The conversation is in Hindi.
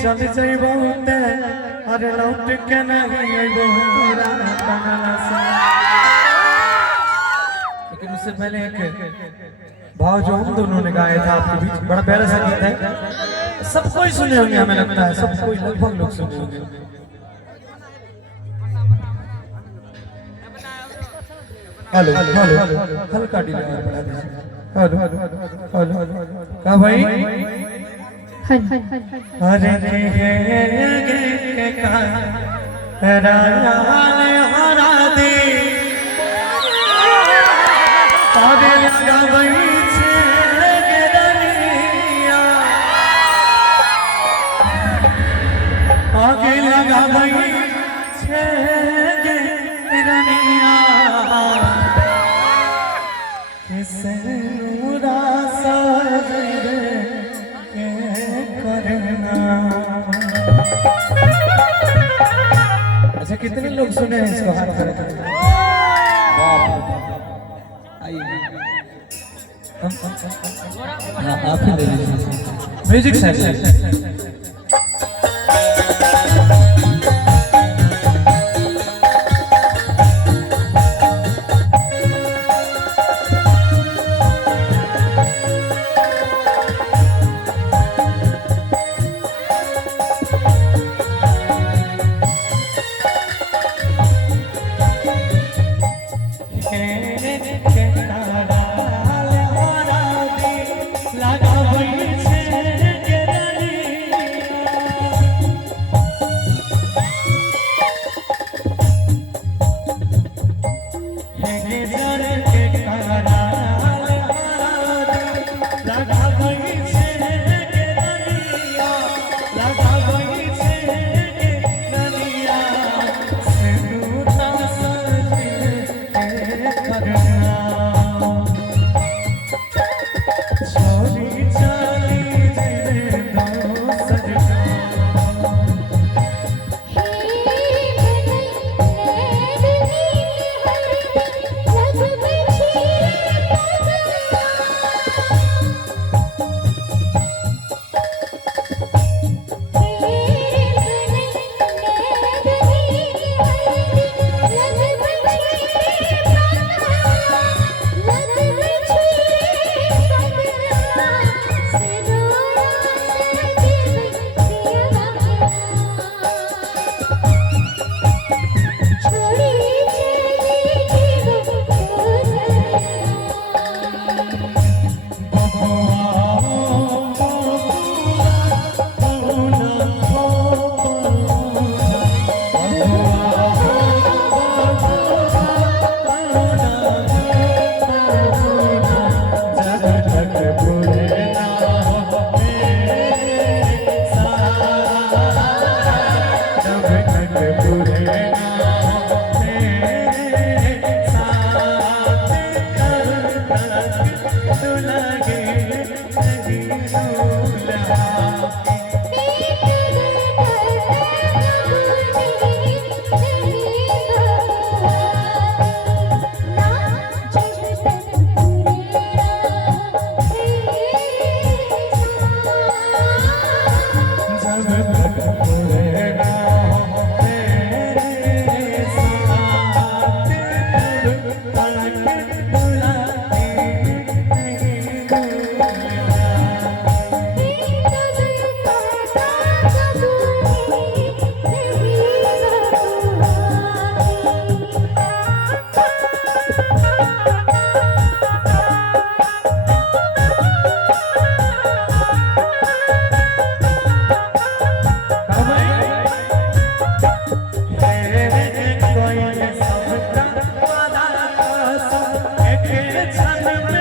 चल जाइबो ते अरे लौट के नहीं आइबो तोरा कनाला से। लेकिन उससे पहले एक भाव जो हम दोनों ने गाया था आपके बीच, बड़ा प्यारा सा गीत है, सब कोई सुने होंगे, हमें लगता है सब कोई, लगभग लोग सुने होंगे। हेलो हेलो हल्का डिले बढ़ा दीजिए। हेलो हेलो का भाई अरे के का हरा दे आगे लगा वही छे के दनिया, आगे लगा वही छे के दनिया किसे उदासा जइबे के करना। अच्छा कितने लोग सुने हैं इसको हाथ खड़े करके? आप ही ले लीजिए म्यूजिक साइड। छन में